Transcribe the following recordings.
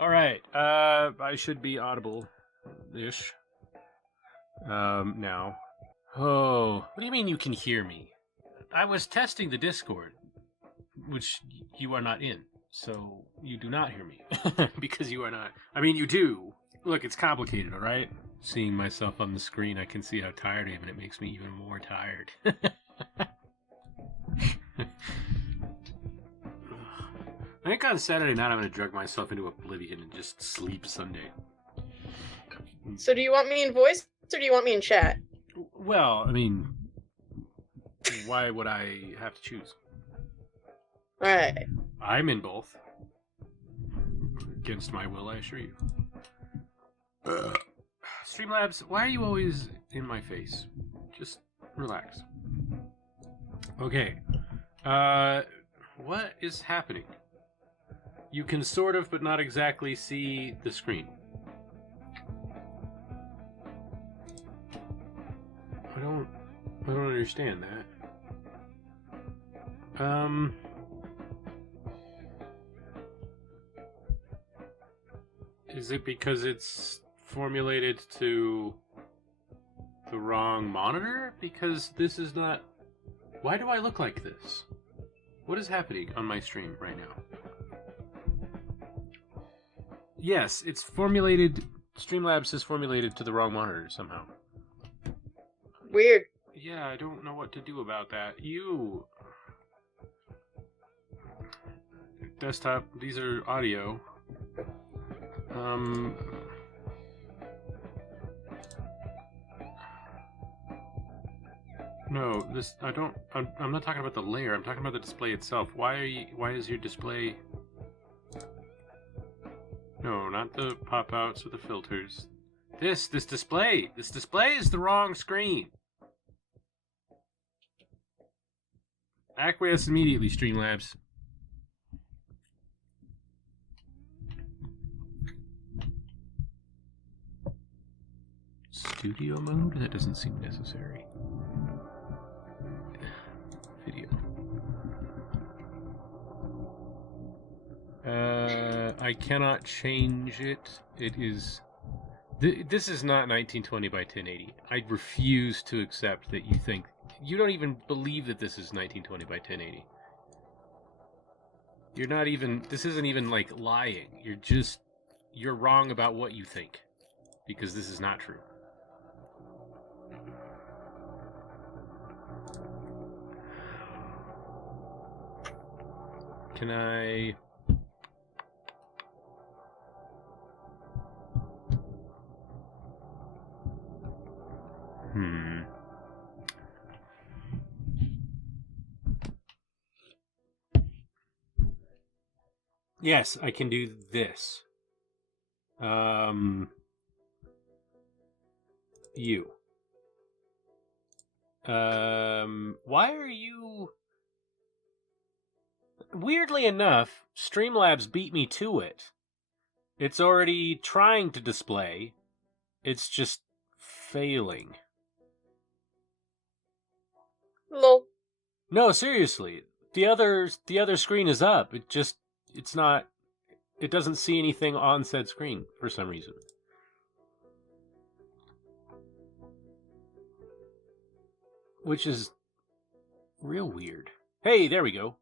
All right. I should be audible-ish. Now. Oh, what do you mean you can hear me? I was testing the Discord, which you are not in, so you do not hear me. Because you are not. I mean, you do. Look, it's complicated, all right? Seeing myself on the screen, I can see how tired I am, and it makes me even more tired. I think on Saturday night I'm going to drug myself into oblivion and just sleep Sunday. So do you want me in voice, or do you want me in chat? Well, I mean, why would I have to choose? Alright. I'm in both. Against my will, I assure you. Streamlabs, why are you always in my face? Just relax. Okay. What is happening? You can sort of, but not exactly see the screen. I don't understand that. Is it because it's formulated to the wrong monitor? Because this is not... Why do I look like this? What is happening on my stream right now? Yes, it's formulated... Streamlabs is formulated to the wrong monitor somehow. Weird. Yeah, I don't know what to do about that. You... Desktop, these are audio. No, this, I'm not talking about the layer, I'm talking about the display itself. Why is your display... No, not the pop-outs or the filters. This display is the wrong screen. Acquiesce immediately, Streamlabs. Studio mode? That doesn't seem necessary. Video. I cannot change it. It is... This is not 1920 by 1080. I refuse to accept that you think... You don't even believe that this is 1920 by 1080. You're not even... This isn't even, like, lying. You're wrong about what you think. Because this is not true. Can I... Yes, I can do this. You. Why are you... Weirdly enough, Streamlabs beat me to it. It's already trying to display. It's just failing. Lol. No, seriously. The other screen is up. It's not... It doesn't see anything on said screen for some reason. Which is real weird. Hey, there we go.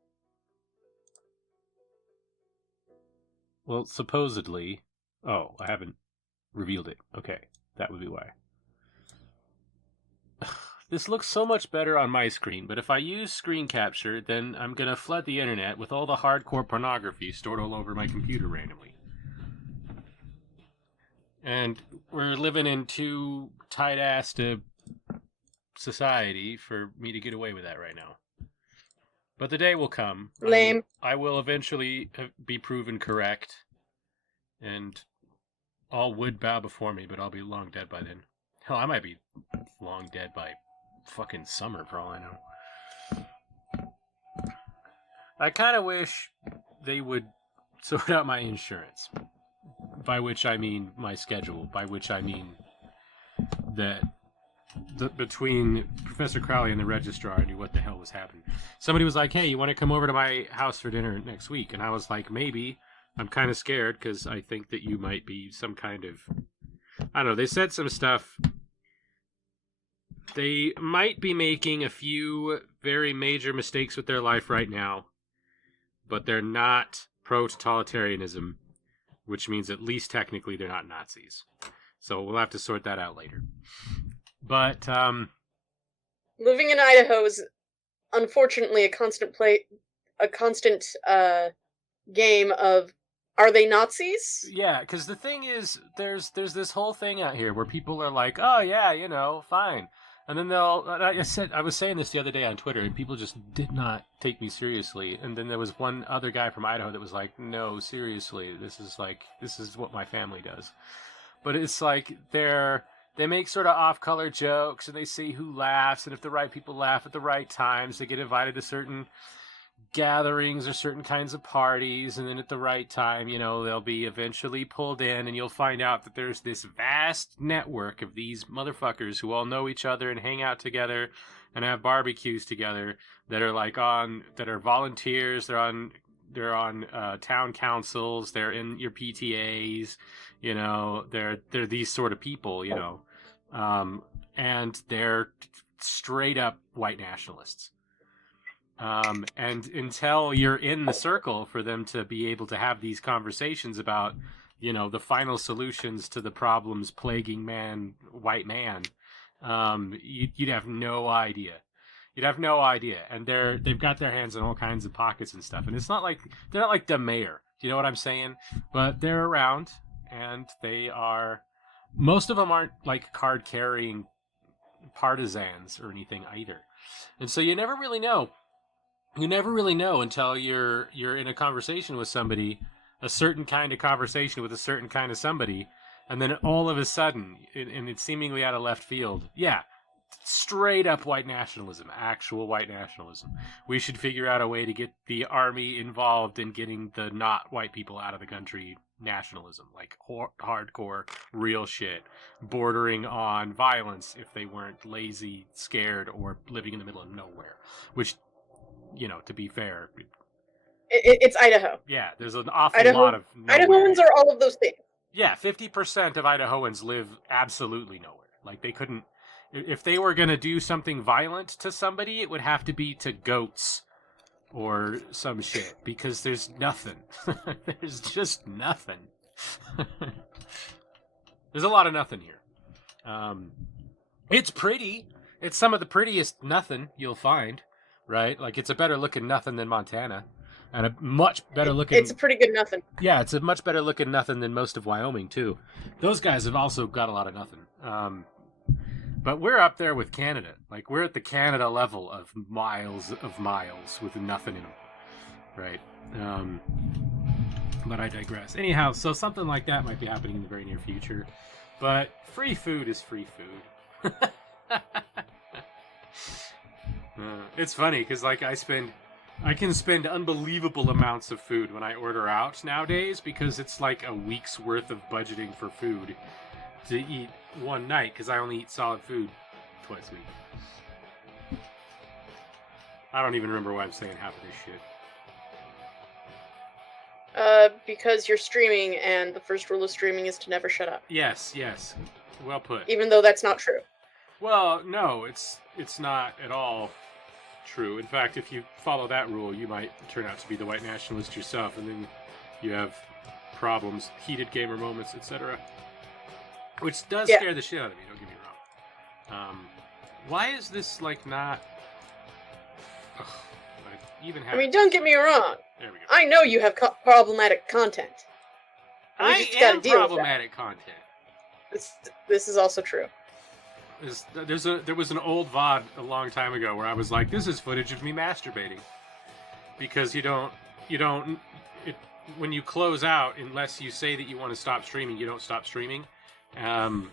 Well, supposedly... Oh, I haven't revealed it. Okay, that would be why. This looks so much better on my screen, but if I use screen capture, then I'm gonna flood the internet with all the hardcore pornography stored all over my computer randomly. And we're living in too tight-ass to society for me to get away with that right now. But the day will come. Lame. I will eventually be proven correct, and all would bow before me, but I'll be long dead by then. Hell, I might be long dead by fucking summer for all I know. I kind of wish they would sort out my insurance, by which I mean my schedule, by which I mean that between Professor Crowley and the registrar, I knew what the hell was happening. Somebody was like, hey, you want to come over to my house for dinner next week? And I was like, maybe. I'm kind of scared because I think that you might be some kind of... I don't know, they said some stuff. They might be making a few very major mistakes with their life right now, but they're not pro-totalitarianism, which means at least technically they're not Nazis. So we'll have to sort that out later. But, living in Idaho is unfortunately a constant game of, are they Nazis? yeah, because the thing is, there's this whole thing out here where people are like, oh yeah, you know, fine. And then I was saying this the other day on Twitter, and people just did not take me seriously. And then there was one other guy from Idaho that was like, no, seriously, this is what my family does. But it's like they make sort of off-color jokes, and they see who laughs, and if the right people laugh at the right times, they get invited to certain gatherings or certain kinds of parties, and then at the right time, you know, they'll be eventually pulled in, and you'll find out that there's this vast network of these motherfuckers who all know each other and hang out together and have barbecues together that are that are volunteers, they're on town councils, they're in your PTAs, you know, they're these sort of people, you know, and they're straight up white nationalists. And until you're in the circle for them to be able to have these conversations about, you know, the final solutions to the problems plaguing white man, you'd have no idea. You'd have no idea. And they've got their hands in all kinds of pockets and stuff. And it's not like, they're not like the mayor. Do you know what I'm saying? But they're around, and most of them aren't like card carrying partisans or anything either. And so you never really know. You never really know until you're in a conversation with somebody, a certain kind of conversation with a certain kind of somebody, and then all of a sudden, and it's seemingly out of left field, yeah, straight up white nationalism, actual white nationalism. We should figure out a way to get the army involved in getting the not white people out of the country nationalism, like hardcore, real shit, bordering on violence if they weren't lazy, scared, or living in the middle of nowhere, which... You know, to be fair, it's Idaho. Yeah, there's an awful lot of nowhere. Idahoans are all of those things. Yeah, 50% of Idahoans live absolutely nowhere. Like, they couldn't... If they were going to do something violent to somebody, it would have to be to goats or some shit, because there's nothing. There's just nothing. There's a lot of nothing here. It's pretty. It's some of the prettiest nothing you'll find. Right? Like, it's a better looking nothing than Montana. And a much better looking... It's a pretty good nothing. Yeah, it's a much better looking nothing than most of Wyoming, too. Those guys have also got a lot of nothing. But we're up there with Canada. Like, we're at the Canada level of miles with nothing in them. Right? But I digress. Anyhow, so something like that might be happening in the very near future. But free food is free food. It's funny because, like, I can spend unbelievable amounts of food when I order out nowadays, because it's like a week's worth of budgeting for food to eat one night, because I only eat solid food twice a week. I don't even remember why I'm saying half of this shit. Because you're streaming, and the first rule of streaming is to never shut up. Yes. Well put. Even though that's not true. Well, no, it's not at all true. In fact, if you follow that rule, you might turn out to be the white nationalist yourself, and then you have problems, heated gamer moments, etc. Which does scare the shit out of me, don't get me wrong. Why is this, like, not... I mean, don't get me wrong. There we go. I know you have problematic content. I am problematic content. This is also true. There was an old VOD a long time ago where I was like, this is footage of me masturbating. Because when you close out, unless you say that you want to stop streaming, you don't stop streaming. And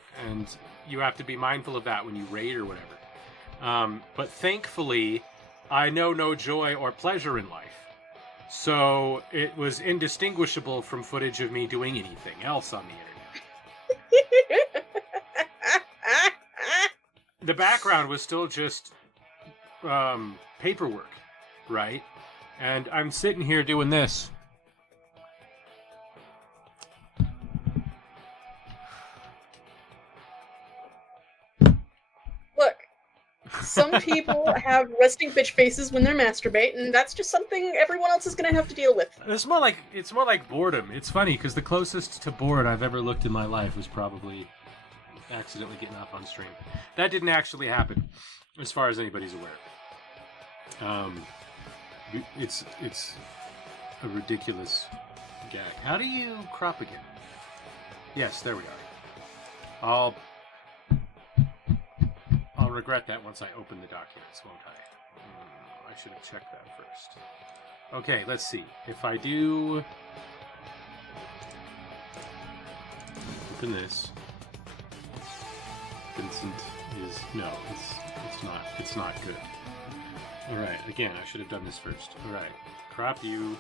you have to be mindful of that when you raid or whatever. But thankfully, I know no joy or pleasure in life. So it was indistinguishable from footage of me doing anything else on the internet. The background was still just paperwork, right? And I'm sitting here doing this. Some people have resting bitch faces when they're masturbating, and that's just something everyone else is going to have to deal with. It's more like boredom. It's funny because the closest to bored I've ever looked in my life was probably accidentally getting off on stream. That didn't actually happen, as far as anybody's aware. It's a ridiculous gag. How do you crop again? Yes, there we are. I'll regret that once I open the documents, won't I? I should have checked that first. Okay, let's see. If I do open this, Vincent is no, it's not good. All right, again, I should have done this first. All right, crop you.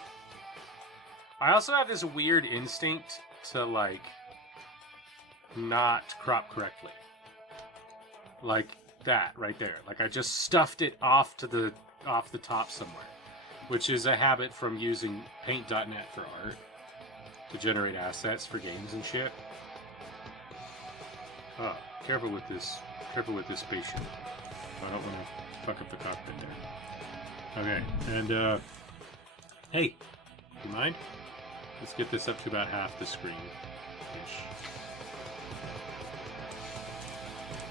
I also have this weird instinct to like not crop correctly, like that right there. Like I just stuffed it off the top somewhere, which is a habit from using Paint.net for art to generate assets for games and shit. Oh, careful with this spaceship. I don't want to fuck up the cockpit there. Okay, and hey, do you mind? Let's get this up to about half the screen-ish.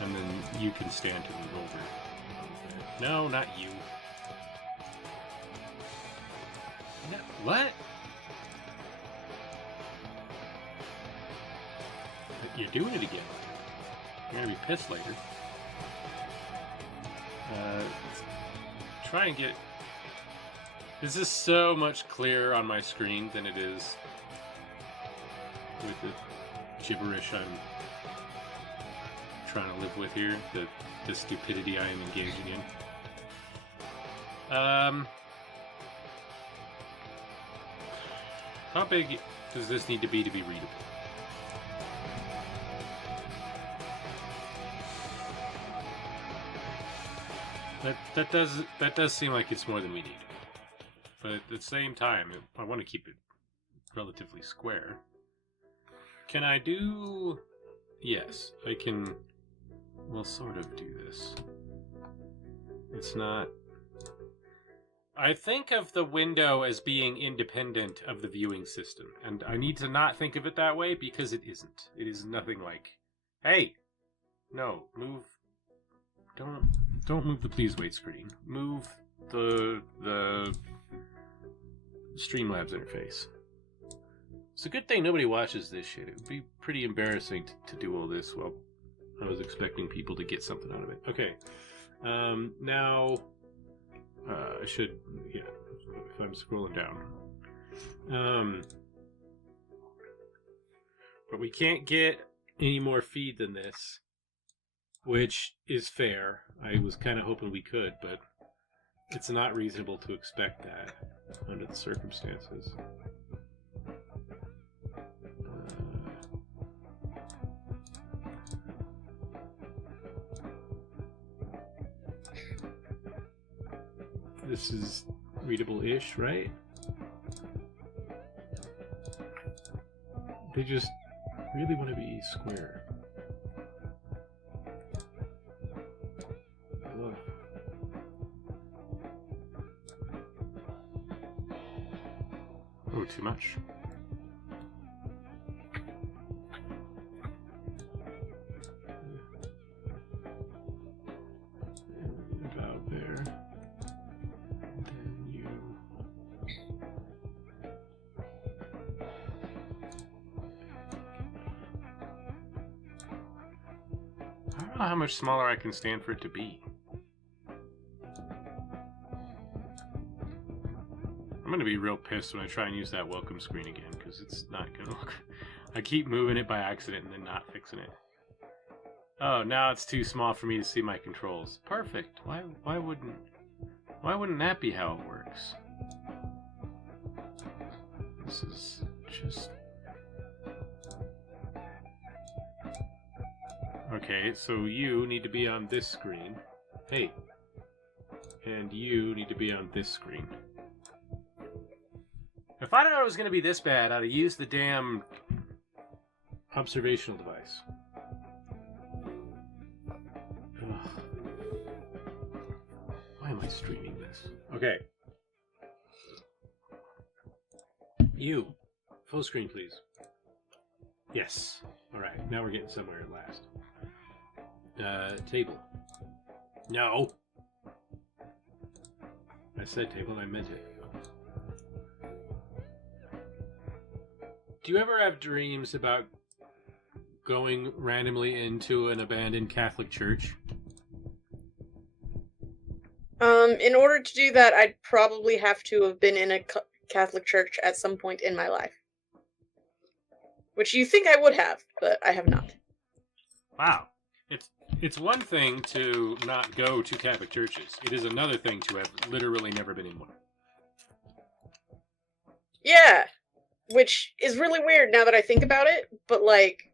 And then you can stand to move over. No, not you. No, what? You're doing it again. You're gonna be pissed later. Try and get... This is so much clearer on my screen than it is with the gibberish I'm trying to live with here, the stupidity I am engaging in. How big does this need to be readable? That does seem like it's more than we need. But at the same time, I want to keep it relatively square. Can I do... Yes, I can... We'll sort of do this. It's not... I think of the window as being independent of the viewing system, and I need to not think of it that way because it isn't. It is nothing like, hey, no, move... Don't move the please wait screen. Move the Streamlabs interface. It's a good thing nobody watches this shit. It would be pretty embarrassing to do all this while I was expecting people to get something out of it. Okay. Now, I should, yeah, if I'm scrolling down. But we can't get any more feed than this, which is fair. I was kind of hoping we could, but it's not reasonable to expect that under the circumstances. This is readable-ish, right? They just really want to be square. Ugh. Oh, too much. About there. And then you... I don't know how much smaller I can stand for it to be. I'm gonna be real pissed when I try and use that welcome screen again, because it's not gonna look... I keep moving it by accident and then not fixing it. Oh, now it's too small for me to see my controls. Perfect. Why wouldn't that be how it works? This is just... Okay, so you need to be on this screen. Hey. And you need to be on this screen. If I'd known it was going to be this bad, I'd have used the damn observational device. Ugh. am I streaming this? Okay. You. Full screen, please. Yes. Alright, now we're getting somewhere at last. Table. No! I said table, I meant it. Do you ever have dreams about going randomly into an abandoned Catholic church? In order to do that, I'd probably have to have been in a Catholic church at some point in my life. Which you think I would have, but I have not. Wow. It's one thing to not go to Catholic churches. It is another thing to have literally never been in one. Yeah. Which is really weird now that I think about it, but like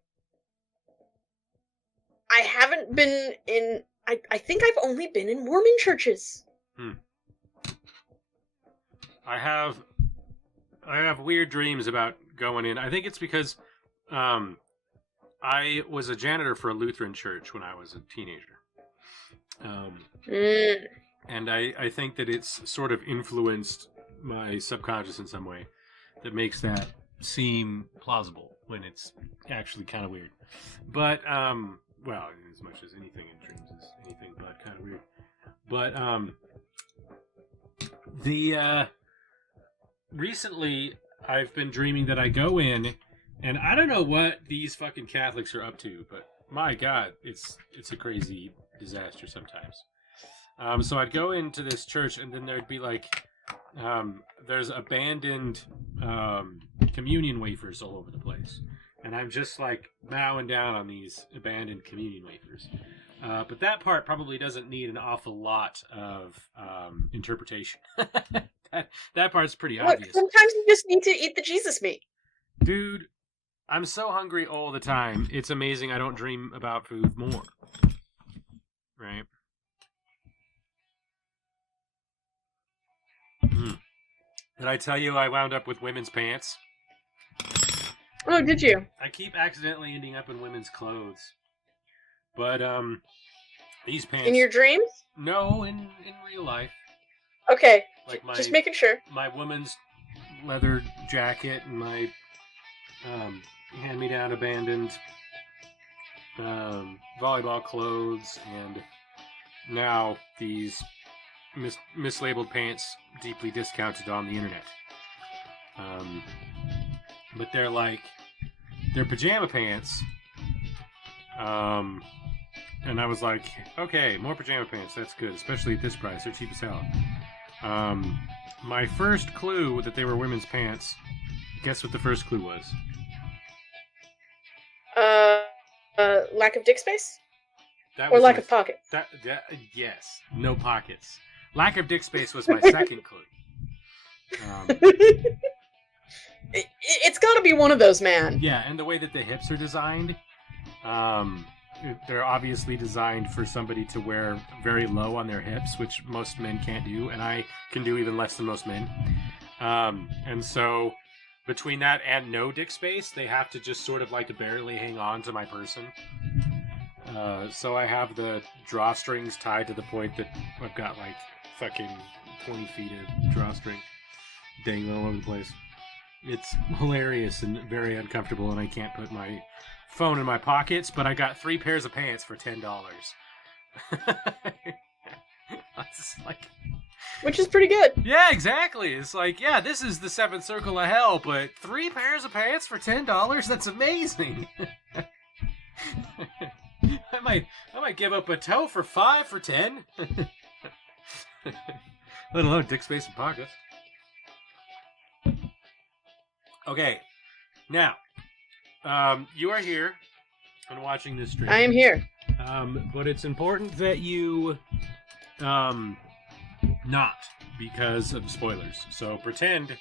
I haven't been in I think I've only been in Mormon churches. I have weird dreams about going in. I think it's because I was a janitor for a Lutheran church when I was a teenager. And I think that it's sort of influenced my subconscious in some way that makes that seem plausible when it's actually kind of weird. But, well, as much as anything in dreams is anything but kind of weird. But, recently I've been dreaming that I go in, and I don't know what these fucking Catholics are up to, but my God, it's a crazy disaster sometimes. So I'd go into this church, and then there'd be like, there's abandoned communion wafers all over the place, and I'm just like bowing down on these abandoned communion wafers. But that part probably doesn't need an awful lot of interpretation. that part's pretty obvious. Sometimes you just need to eat the Jesus meat. Dude, I'm so hungry all the time. It's amazing I don't dream about food more. Right? Did I tell you I wound up with women's pants? Oh, did you? I keep accidentally ending up in women's clothes. But, these pants... In your dreams? No, in real life. Okay, like just making sure. My woman's leather jacket and my hand-me-down abandoned volleyball clothes, and now these mislabeled pants deeply discounted on the internet. But they're pajama pants. And I was like, okay, more pajama pants, that's good, especially at this price, they're cheap as hell. My first clue that they were women's pants, guess what the first clue was? Lack of dick space? That or lack of pockets? Yes, no pockets. Lack of dick space was my second clue. It's gotta be one of those, man. Yeah, and the way that the hips are designed, they're obviously designed for somebody to wear very low on their hips, which most men can't do, and I can do even less than most men. And so between that and no dick space, they have to just sort of like barely hang on to my person. So I have the drawstrings tied to the point that I've got like fucking 20 feet of drawstring dangling all over the place. It's hilarious and very uncomfortable, and I can't put my phone in my pockets, but I got 3 pairs of pants for $10. It's like, which is pretty good. Yeah, exactly. It's like, yeah, this is the 7th circle of hell, but 3 pairs of pants for $10? That's amazing. I might give up a toe for 5 for 10. Let alone dick space and pockets. Okay, now, you are here and watching this stream. I am here. But it's important that you not, because of spoilers. So pretend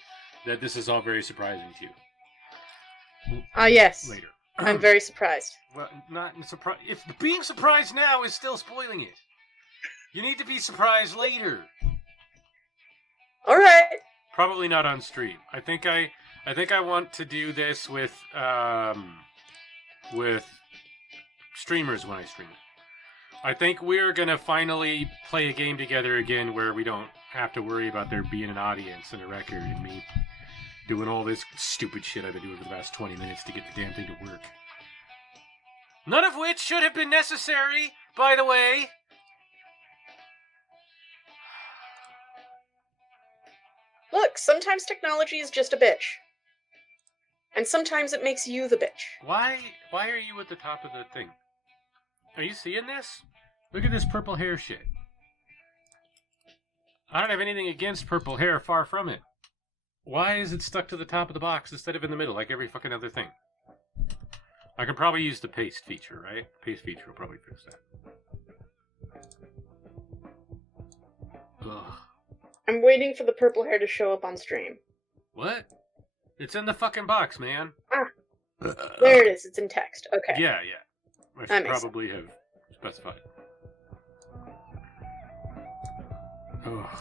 that this is all very surprising to you. Yes. Later. I'm very surprised. Well, not surprised. If being surprised now is still spoiling it, you need to be surprised later. All right. Probably not on stream. I think I want to do this with streamers when I stream it. I think we're gonna finally play a game together again where we don't have to worry about there being an audience and a record and me doing all this stupid shit I've been doing for the past 20 minutes to get the damn thing to work. None of which should have been necessary, by the way. Look, sometimes technology is just a bitch. And sometimes it makes you the bitch. Why are you at the top of the thing? Are you seeing this? Look at this purple hair shit. I don't have anything against purple hair, far from it. Why is it stuck to the top of the box instead of in the middle like every fucking other thing? I can probably use the paste feature, right? Paste feature will probably fix that. Ugh. I'm waiting for the purple hair to show up on stream. What? It's in the fucking box, man. There it is. It's in text. Okay. Yeah. I should probably have specified. Ugh.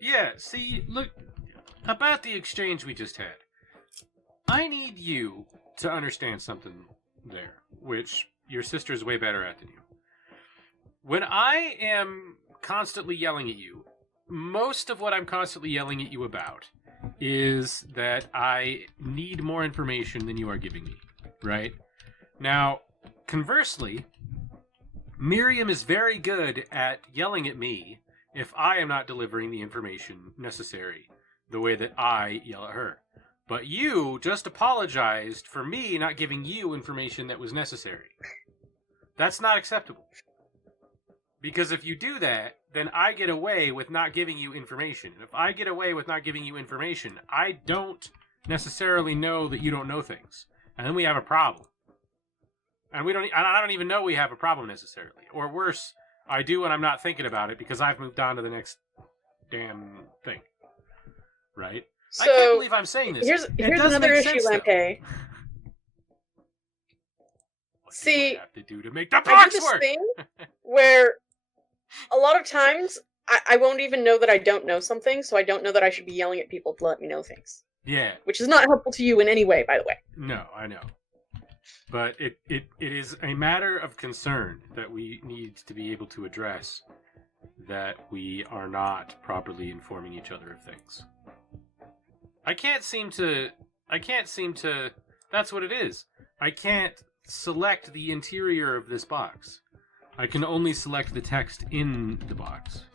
Yeah, see, look, about the exchange we just had. I need you to understand something there, which your sister's way better at than you. When I am constantly yelling at you, most of what I'm constantly yelling at you about is that I need more information than you are giving me, right? Now, conversely, Miriam is very good at yelling at me if I am not delivering the information necessary the way that I yell at her. But you just apologized for me not giving you information that was necessary. That's not acceptable. Because if you do that, then I get away with not giving you information. And if I get away with not giving you information, I don't necessarily know that you don't know things. And then we have a problem. And I don't even know we have a problem necessarily. Or worse, I do and I'm not thinking about it because I've moved on to the next damn thing. Right? So, I can't believe I'm saying this. Here's another issue, Lampe. See, what do I have to do to make the I box do this work? thing where a lot of times I won't even know that I don't know something, so I don't know that I should be yelling at people to let me know things. Yeah. Which is not helpful to you in any way, by the way. No, I know. But it is a matter of concern that we need to be able to address, that we are not properly informing each other of things. I can't seem to, that's what it is. I can't select the interior of this box. I can only select the text in the box.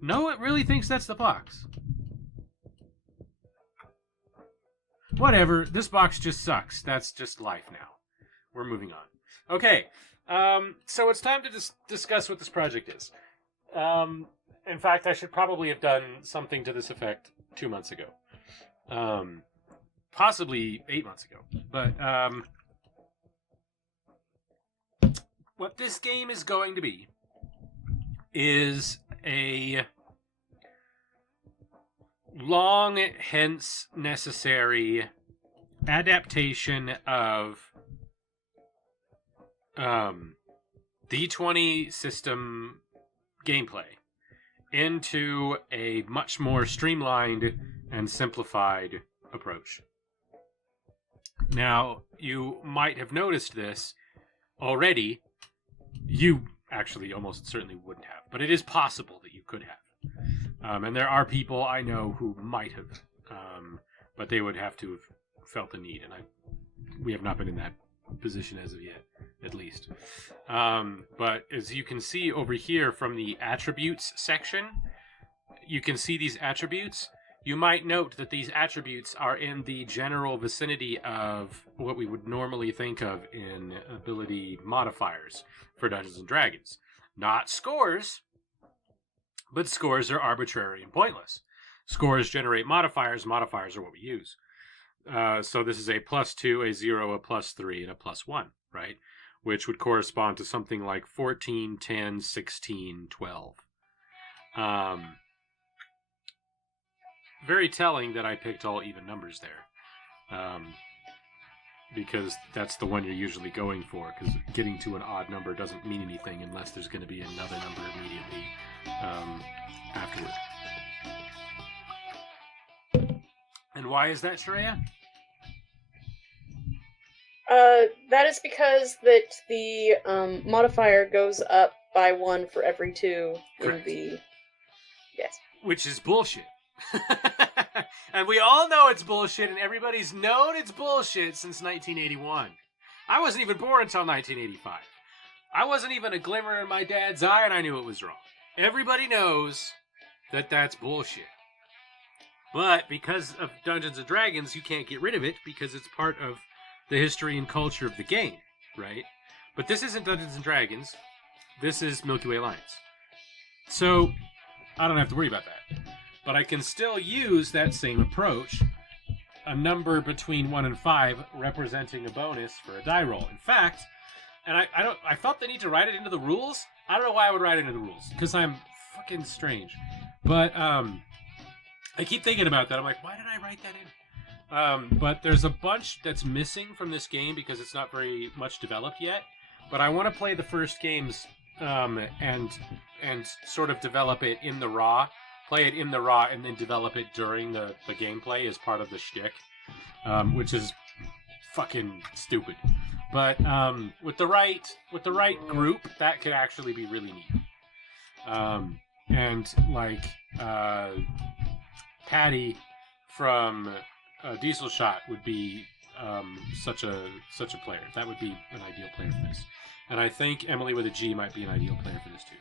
No, it really thinks that's the box. Whatever, this box just sucks. That's just life now. We're moving on. Okay, so it's time to discuss what this project is. In fact, I should probably have done something to this effect 2 months ago. Possibly 8 months ago. But, what this game is going to be is a long, hence necessary adaptation of D20 system gameplay into a much more streamlined and simplified approach. Now, you might have noticed this already. You actually almost certainly wouldn't have, but it is possible that you could have. And there are people I know who might have, but they would have to have felt the need, and we have not been in that position as of yet, at least. But as you can see over here from the attributes section, you can see these attributes. You might note that these attributes are in the general vicinity of what we would normally think of in ability modifiers for Dungeons & Dragons. Not scores, but scores are arbitrary and pointless. Scores generate modifiers. Modifiers are what we use. So this is a +2, a 0, a +3, and a +1, right? Which would correspond to something like 14, 10, 16, 12. Very telling that I picked all even numbers there. Because that's the one you're usually going for, because getting to an odd number doesn't mean anything unless there's going to be another number immediately afterward. And why is that, Shreya? That is because that the modifier goes up by 1 for every 2 Correct. in the... Yes. Which is bullshit. And we all know it's bullshit, and everybody's known it's bullshit since 1981. I wasn't even born until 1985. I wasn't even a glimmer in my dad's eye, and I knew it was wrong. Everybody knows that that's bullshit. But because of Dungeons & Dragons, you can't get rid of it because it's part of the history and culture of the game, right? But this isn't Dungeons & Dragons. This is Milky Way Alliance. So, I don't have to worry about that. But I can still use that same approach, a number between 1 and 5 representing a bonus for a die roll. In fact, and I felt the need to write it into the rules. I don't know why I would write it into the rules, because I'm fucking strange. But I keep thinking about that. I'm like, why did I write that in? But there's a bunch that's missing from this game because it's not very much developed yet. But I want to play the first games and sort of develop it in the raw. Play it in the raw and then develop it during the gameplay as part of the shtick, which is fucking stupid. But with the right group, that could actually be really neat. And like Patty from Diesel Shot would be such a player. That would be an ideal player for this. And I think Emily with a G might be an ideal player for this too.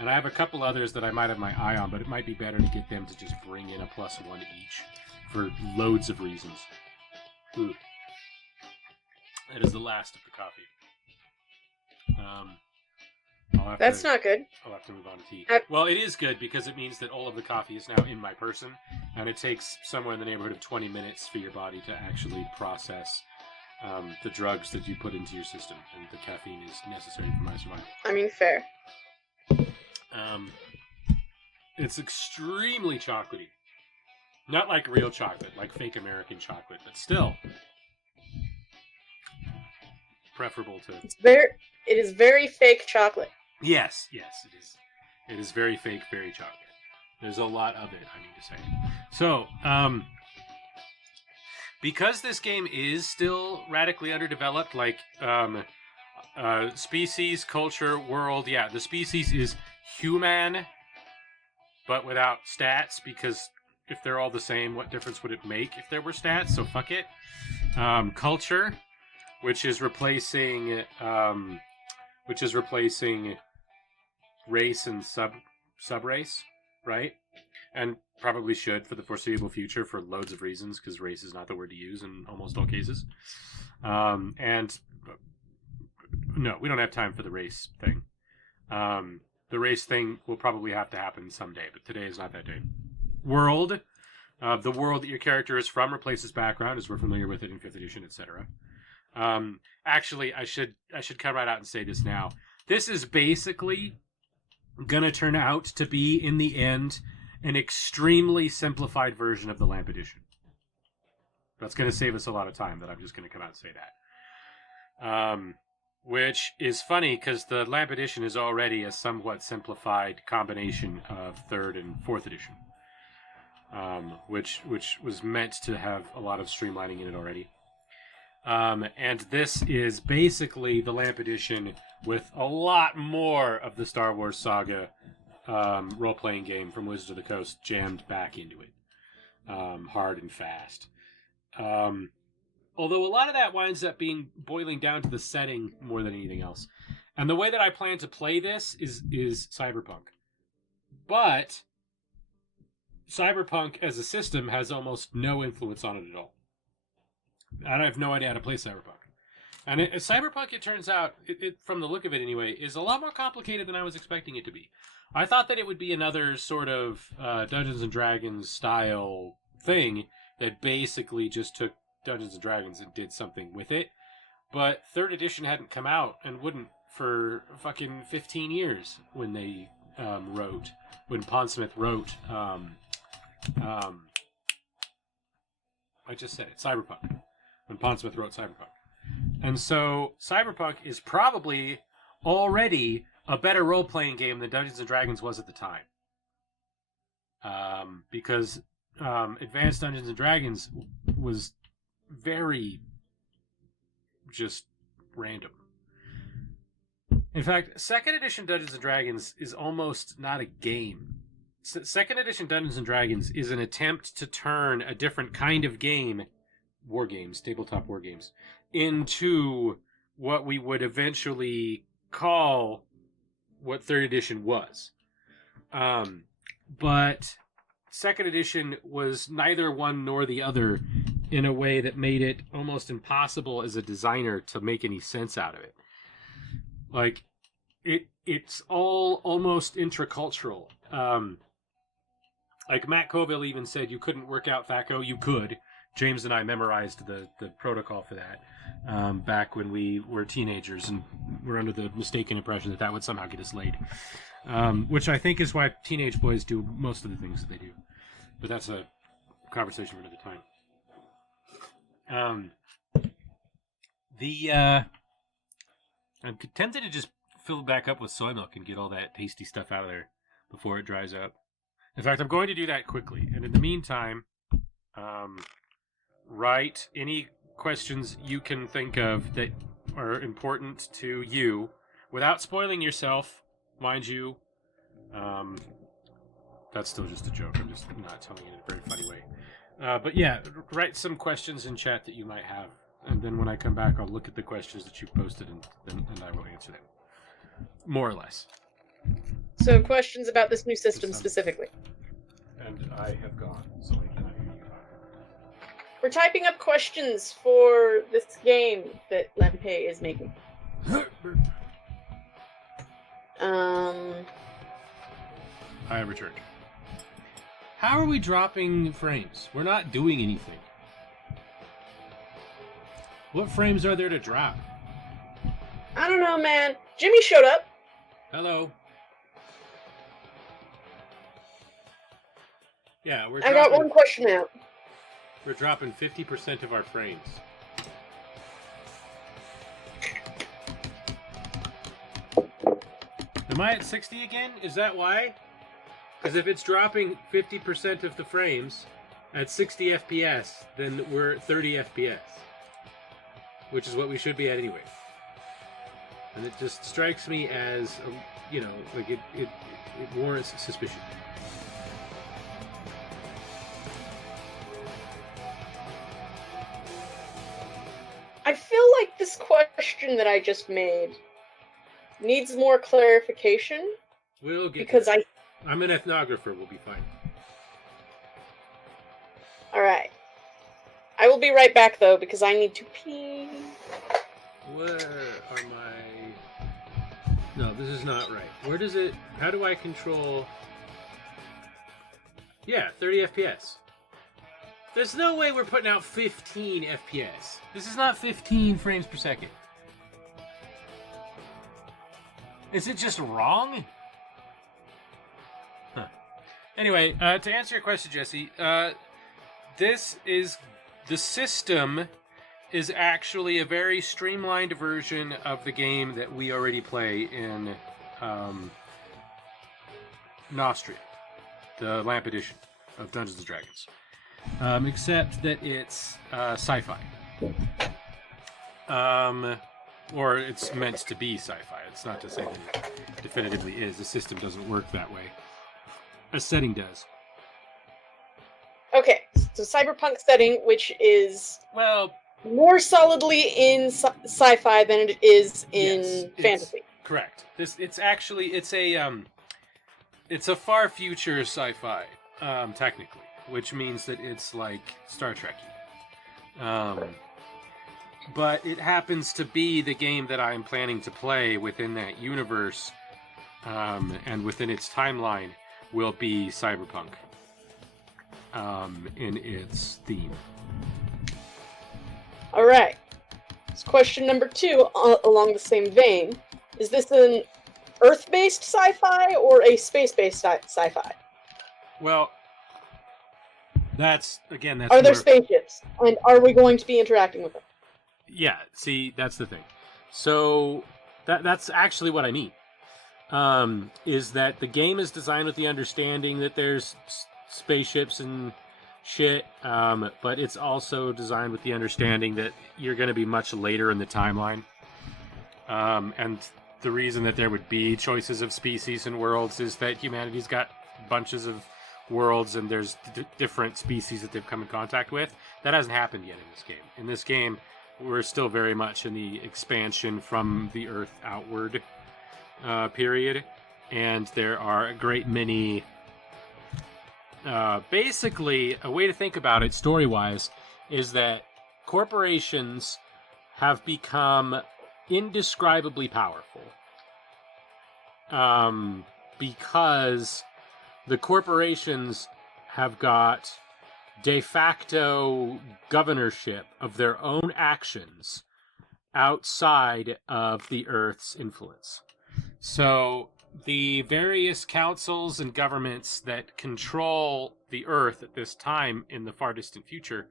And I have a couple others that I might have my eye on, but it might be better to get them to just bring in a +1 each for loads of reasons. Ooh. That is the last of the coffee. That's not good. I'll have to move on to tea. Well, it is good because it means that all of the coffee is now in my person, and it takes somewhere in the neighborhood of 20 minutes for your body to actually process the drugs that you put into your system, and the caffeine is necessary for my survival. I mean, fair. It's extremely chocolatey. Not like real chocolate, like fake American chocolate, but still preferable to... It is very fake chocolate. Yes, it is. It is very fake, very chocolate. There's a lot of it, I need to say. So, because this game is still radically underdeveloped, like, species, culture, world, yeah, the species is human, but without stats, because if they're all the same, what difference would it make if there were stats? So fuck it. Culture, which is replacing race and sub-race, right? And probably should for the foreseeable future for loads of reasons, because race is not the word to use in almost all cases. And no, we don't have time for the race thing. The race thing will probably have to happen someday, but today is not that day. World. The world that your character is from replaces background, as we're familiar with it in 5th edition, etc. Actually, I should come right out and say this now. This is basically gonna turn out to be, in the end, an extremely simplified version of the Lamp edition. That's gonna save us a lot of time, but I'm just gonna come out and say that. Which is funny, because the Lamp edition is already a somewhat simplified combination of 3rd and 4th edition. Which was meant to have a lot of streamlining in it already. And this is basically the Lamp edition with a lot more of the Star Wars saga role-playing game from Wizards of the Coast jammed back into it. Hard and fast. Although a lot of that winds up boiling down to the setting more than anything else. And the way that I plan to play this is Cyberpunk. But Cyberpunk as a system has almost no influence on it at all. I have no idea how to play Cyberpunk. And Cyberpunk, it turns out, it from the look of it anyway, is a lot more complicated than I was expecting it to be. I thought that it would be another sort of Dungeons & Dragons style thing that basically just took Dungeons & Dragons and did something with it. But 3rd edition hadn't come out and wouldn't for fucking 15 years when they when Pondsmith wrote, I just said it, Cyberpunk. When Pondsmith wrote Cyberpunk. And so Cyberpunk is probably already a better role-playing game than Dungeons & Dragons was at the time. Because Advanced Dungeons & Dragons was very just random. In fact, second edition Dungeons & Dragons is almost not a game. Second edition Dungeons & Dragons is an attempt to turn a different kind of game, war games, tabletop war games, into what we would eventually call what third edition was. But second edition was neither one nor the other in a way that made it almost impossible as a designer to make any sense out of it. Like, it's all almost intracultural. Like Matt Colville even said you couldn't work out THAC0. You could. James and I memorized the protocol for that back when we were teenagers and were under the mistaken impression that would somehow get us laid. Which I think is why teenage boys do most of the things that they do. But that's a conversation for another time. I'm tempted to just fill it back up with soy milk and get all that tasty stuff out of there before it dries up. In fact, I'm going to do that quickly. And in the meantime, write any questions you can think of that are important to you without spoiling yourself, mind you. That's still just a joke. I'm just not telling it in a very funny way. But yeah, write some questions in chat that you might have. And then when I come back, I'll look at the questions that you posted and I will answer them. More or less. So questions about this new system specifically. And I have gone, so I cannot hear you. We're typing up questions for this game that Lempe is making. I have returned. How are we dropping frames? We're not doing anything. What frames are there to drop? I don't know, man. Jimmy showed up. Hello. Yeah, I got one question out. We're dropping 50% of our frames. Am I at 60 again? Is that why? Because if it's dropping 50% of the frames at 60 FPS, then we're at 30 FPS. Which is what we should be at anyway. And it just strikes me as, like it warrants suspicion. I feel like this question that I just made needs more clarification. We'll get because there. I'm an ethnographer. We'll be fine. All right. I will be right back though because I need to pee. Where are my? No, this is not right. Where does it? How do I control? Yeah, 30 FPS. There's no way we're putting out 15 FPS. This is not 15 frames per second. Is it just wrong? Huh. Anyway, to answer your question, Jesse, the system is actually a very streamlined version of the game that we already play in Nostria, the Lamp edition of Dungeons & Dragons. Except that it's sci-fi. Or it's meant to be sci-fi. It's not to say that it definitively is. The system doesn't work that way. A setting does. Okay, so cyberpunk setting, which is more solidly in sci-fi than it is in fantasy. Correct. It's a far future sci-fi, technically, which means that it's like Star Trek-y. But it happens to be the game that I'm planning to play within that universe, and within its timeline will be cyberpunk. In its theme. All right. So question number 2, along the same vein, is this an Earth-based sci-fi or a space-based sci-fi? Well, that's Are there spaceships, and are we going to be interacting with them? Yeah. See, that's the thing. So that's actually what I mean. Is that the game is designed with the understanding that there's spaceships and shit, but it's also designed with the understanding that you're going to be much later in the timeline. And the reason that there would be choices of species and worlds is that humanity's got bunches of worlds and there's different species that they've come in contact with. That hasn't happened yet in this game. In this game, we're still very much in the expansion from the Earth outward period. And there are a great many... basically, a way to think about it story-wise is that corporations have become indescribably powerful. Because the corporations have got de facto governorship of their own actions outside of the Earth's influence. So the various councils and governments that control the Earth at this time in the far distant future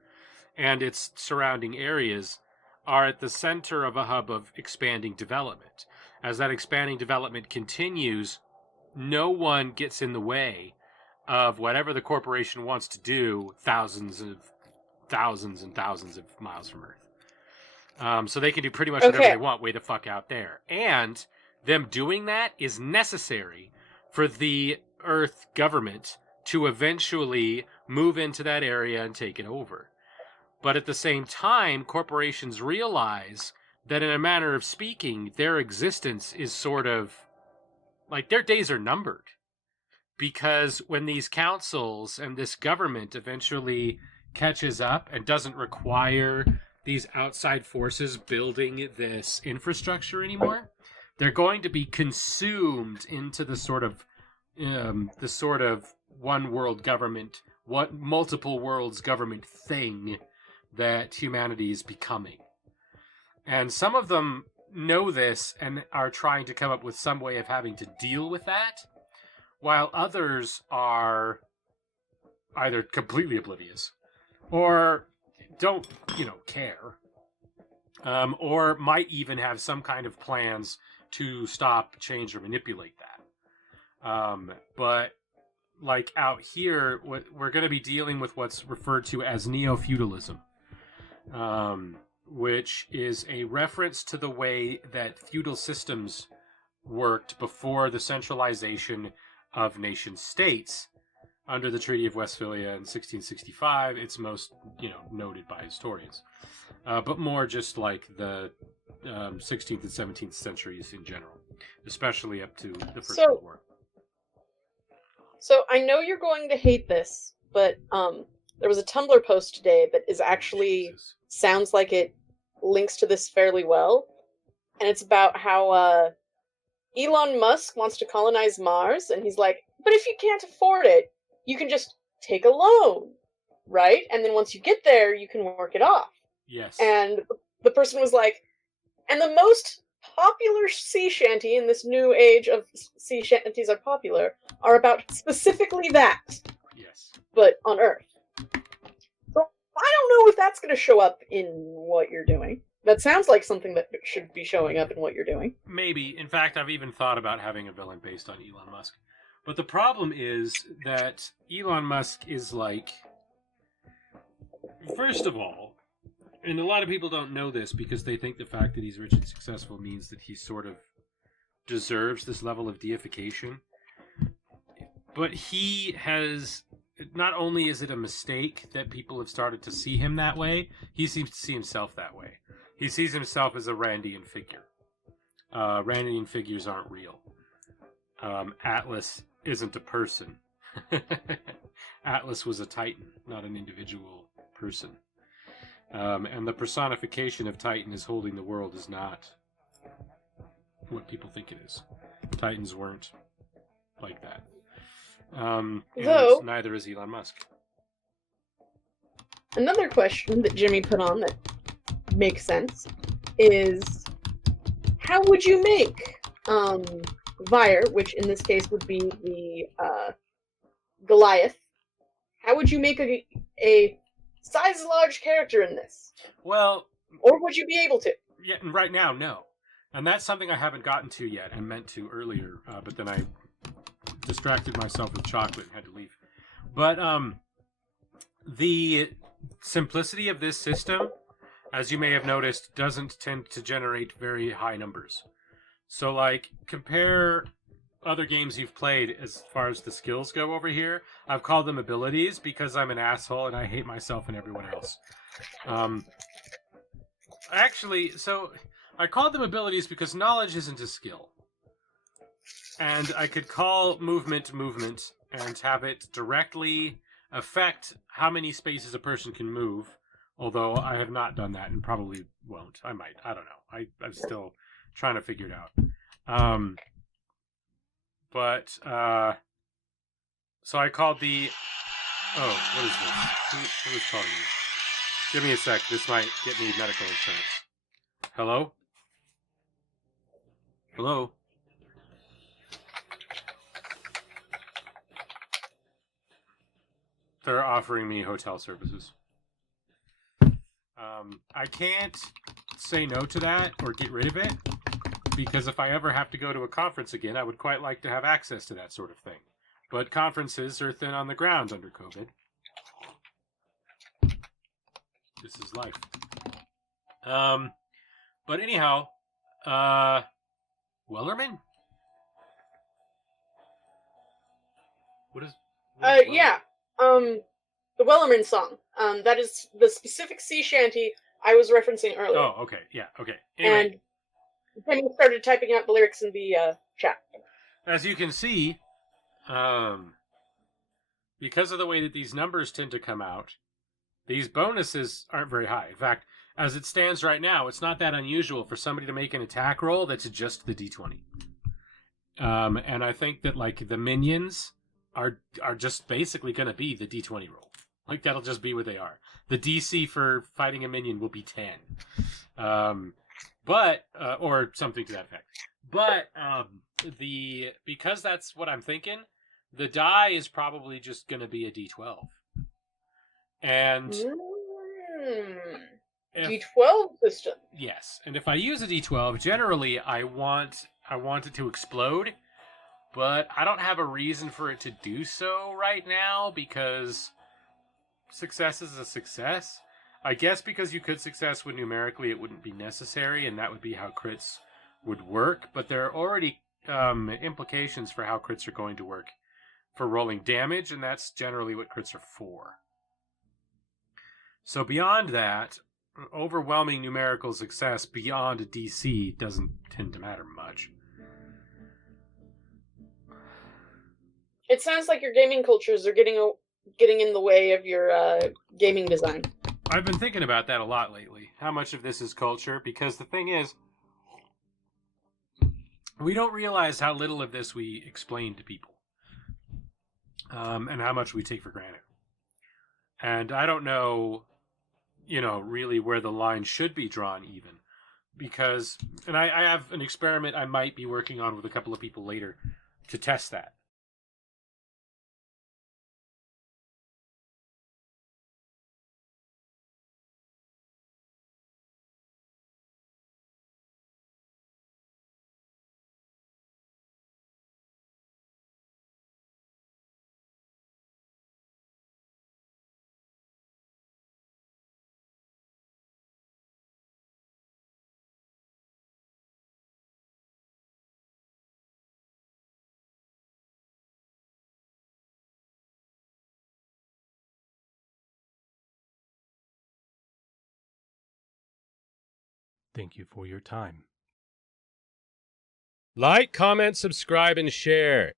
and its surrounding areas are at the center of a hub of expanding development. As that expanding development continues, no one gets in the way of whatever the corporation wants to do thousands and thousands of miles from Earth. So they can do pretty much whatever they want way the fuck out there. And them doing that is necessary for the Earth government to eventually move into that area and take it over. But at the same time, corporations realize that in a manner of speaking, their existence is sort of like their days are numbered. Because when these councils and this government eventually catches up and doesn't require these outside forces building this infrastructure anymore, they're going to be consumed into the sort of one world government, multiple worlds government thing that humanity is becoming. And some of them know this and are trying to come up with some way of having to deal with that, while others are either completely oblivious or don't, care, or might even have some kind of plans to stop, change, or manipulate that. But like out here, we're going to be dealing with what's referred to as neo-feudalism, which is a reference to the way that feudal systems worked before the centralization of nation states under the Treaty of Westphalia in 1665. It's most, noted by historians, but more just like the 16th and 17th centuries in general, especially up to the First World War. So I know you're going to hate this, but there was a Tumblr post today that is actually sounds like it links to this fairly well, and it's about how Elon Musk wants to colonize Mars, and he's like, but if you can't afford it, you can just take a loan, right? And then once you get there, you can work it off. Yes. And the person was like, and the most popular sea shanty in this new age of sea shanties are popular are about specifically that. Yes. But on Earth. So I don't know if that's going to show up in what you're doing. That sounds like something that should be showing up in what you're doing. Maybe. In fact, I've even thought about having a villain based on Elon Musk. But the problem is that Elon Musk is like... First of all, and a lot of people don't know this because they think the fact that he's rich and successful means that he sort of deserves this level of deification. But he has... Not only is it a mistake that people have started to see him that way, he seems to see himself that way. He sees himself as a Randian figure. Randian figures aren't real. Atlas isn't a person. Atlas was a Titan, not an individual person. And the personification of Titan as holding the world is not what people think it is. Titans weren't like that. And neither is Elon Musk. Another question that Jimmy put on that makes sense is, how would you make Vire, which in this case would be the Goliath, how would you make a size large character in this? Well... Or would you be able to? Yeah, right now, no. And that's something I haven't gotten to yet and meant to earlier, but then I distracted myself with chocolate and had to leave. But The simplicity of this system, as you may have noticed, doesn't tend to generate very high numbers. So, like, compare other games you've played as far as the skills go over here. I've called them abilities because I'm an asshole and I hate myself and everyone else. Actually, so I called them abilities because knowledge isn't a skill. And I could call movement and have it directly affect how many spaces a person can move. Although I have not done that and probably won't. I might. I don't know. I'm still trying to figure it out. So I called the... Oh, what is this? Who is calling me? Give me a sec. This might get me medical insurance. Hello? Hello? They're offering me hotel services. I can't say no to that or get rid of it, because if I ever have to go to a conference again, I would quite like to have access to that sort of thing. But conferences are thin on the ground under COVID. This is life. But anyhow, Wellerman? What is yeah. The Wellerman song. That is the specific sea shanty I was referencing earlier. Oh, okay. Yeah, okay. Anyway. And then we started typing out the lyrics in the chat. As you can see, because of the way that these numbers tend to come out, these bonuses aren't very high. In fact, as it stands right now, it's not that unusual for somebody to make an attack roll that's just the d20. And I think that, like, the minions are just basically going to be the d20 roll. Like, that'll just be what they are. The DC for fighting a minion will be 10. Or something to that effect. But because that's what I'm thinking, the die is probably just going to be a d12. And d12 system. Yes, and if I use a d12, generally I want it to explode, but I don't have a reason for it to do so right now because success is a success. I guess because you could success when numerically it wouldn't be necessary, and that would be how crits would work, but there are already implications for how crits are going to work for rolling damage, and that's generally what crits are for. So beyond that, overwhelming numerical success beyond a DC doesn't tend to matter much. It sounds like your gaming cultures are getting in the way of your gaming design. I've been thinking about that a lot lately. How much of this is culture? Because the thing is, we don't realize how little of this we explain to people. And how much we take for granted. And I don't know, really where the line should be drawn even. Because, and I have an experiment I might be working on with a couple of people later to test that. Thank you for your time. Like, comment, subscribe, and share.